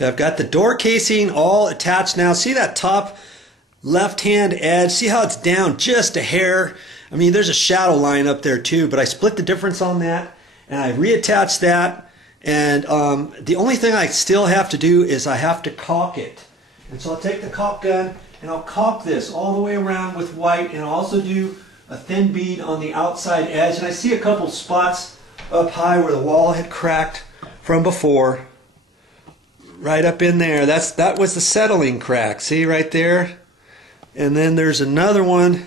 Okay, I've got the door casing all attached now. See that top left-hand edge? See how it's down just a hair? I mean, there's a shadow line up there too, but I split the difference on that, and I reattached that. And the only thing I still have to do is I have to caulk it. And so I'll take the caulk gun and I'll caulk this all the way around with white, and I'll also do a thin bead on the outside edge. And I see a couple spots up high where the wall had cracked from before. Right up in there. That was the settling crack. See right there? And then there's another one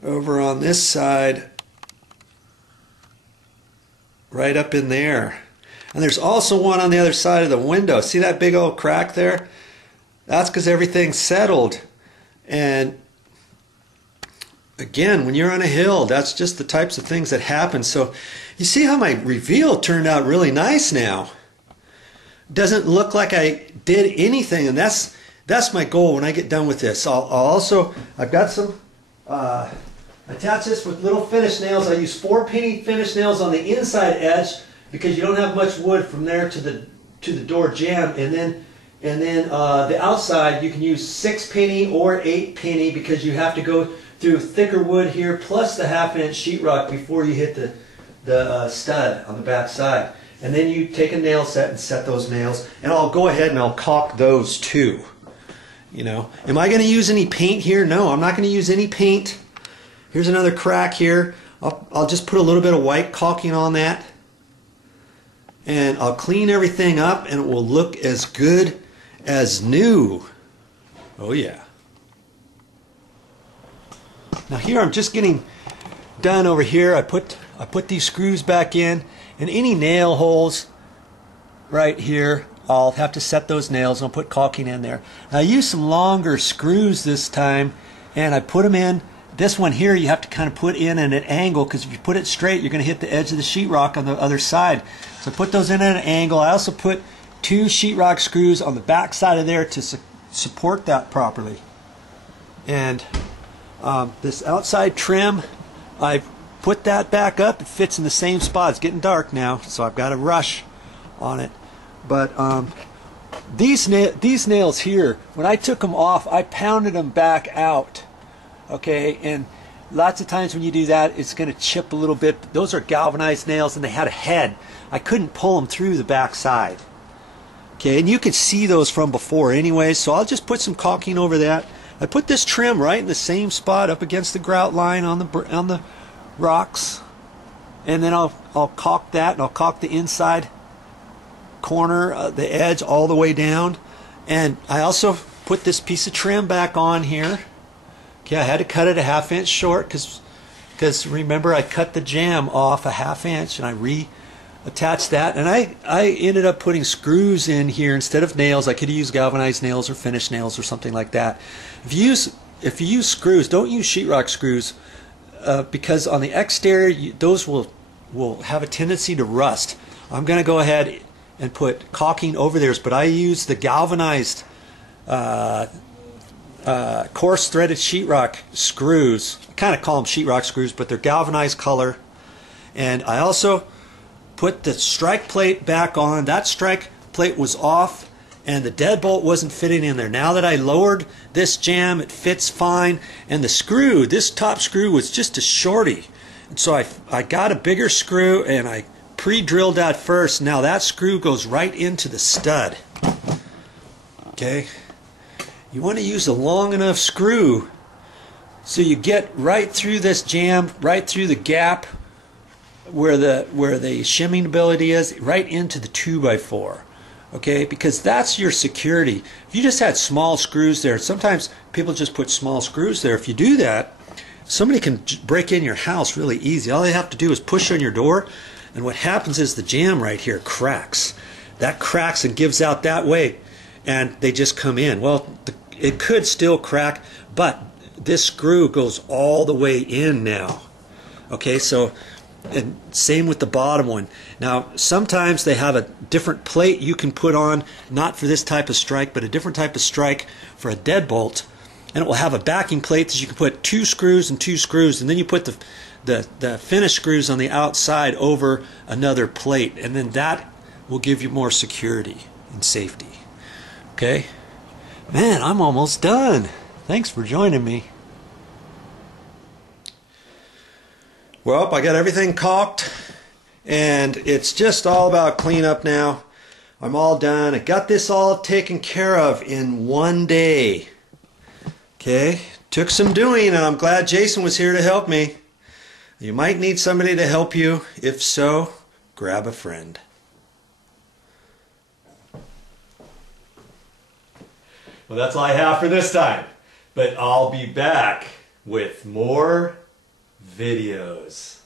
over on this side. Right up in there. And there's also one on the other side of the window. See that big old crack there? That's because everything's settled. And again, when you're on a hill, that's just the types of things that happen. So you see how my reveal turned out really nice now. Doesn't look like I did anything, and that's my goal when I get done with this. I've got some attach this with little finish nails. I use 4-penny finish nails on the inside edge because you don't have much wood from there to the door jamb, and then the outside you can use 6-penny or 8-penny because you have to go through thicker wood here plus the 1/2-inch sheetrock before you hit the stud on the back side. And then you take a nail set and set those nails, and I'll go ahead and I'll caulk those too. You know, am I going to use any paint here? No, I'm not going to use any paint. Here's another crack here. I'll just put a little bit of white caulking on that, and I'll clean everything up, and it will look as good as new. Oh yeah. Now here I'm just getting done over here. I put these screws back in, and any nail holes right here, I'll have to set those nails, and I'll put caulking in there. Now, I used some longer screws this time, and I put them in. This one here you have to kind of put in at an angle, because if you put it straight you're going to hit the edge of the sheetrock on the other side. So I put those in at an angle. I also put 2 sheetrock screws on the back side of there to support that properly. And this outside trim, I've put that back up. It fits in the same spot. It's getting dark now, so I've got a rush on it. But these nails here, when I took them off, I pounded them back out. Okay, and lots of times when you do that, it's going to chip a little bit. Those are galvanized nails, and they had a head. I couldn't pull them through the back side. Okay, and you could see those from before anyway, so I'll just put some caulking over that. I put this trim right in the same spot up against the grout line on the rocks, and then I'll caulk that, and I'll caulk the inside corner, the edge all the way down. And I also put this piece of trim back on here. Okay, I had to cut it a 1/2 inch short because remember I cut the jamb off a 1/2 inch, and I reattached that, and I ended up putting screws in here instead of nails. I could use galvanized nails or finished nails or something like that. If you use screws, don't use sheetrock screws, because on the exterior those will have a tendency to rust. I'm going to go ahead and put caulking over theirs, but I use the galvanized coarse threaded sheetrock screws. I kind of call them sheetrock screws, but they're galvanized color. And I also put the strike plate back on. That strike plate was off, and the deadbolt wasn't fitting in there. Now that I lowered this jamb, it fits fine. And the screw, this top screw, was just a shorty. And so I got a bigger screw, and I pre-drilled that first. Now that screw goes right into the stud. Okay, you want to use a long enough screw so you get right through this jamb, right through the gap where the shimming ability is, right into the 2x4. Okay, because that's your security. If you just had small screws there, sometimes people just put small screws there. If you do that, somebody can break in your house really easy. All they have to do is push on your door, and what happens is the jamb right here cracks. That cracks and gives out that way, and they just come in. Well, it could still crack, but this screw goes all the way in now. Okay, so, and same with the bottom one. Now, sometimes they have a different plate you can put on, not for this type of strike, but a different type of strike for a deadbolt, and it will have a backing plate that you can put 2 screws and 2 screws, and then you put the finished screws on the outside over another plate, and then that will give you more security and safety. Okay. Man, I'm almost done. Thanks for joining me. Well, I got everything caulked, and it's just all about cleanup now. I'm all done. I got this all taken care of in one day. Okay, took some doing, and I'm glad Jason was here to help me. You might need somebody to help you. If so, grab a friend. Well, that's all I have for this time, but I'll be back with more videos.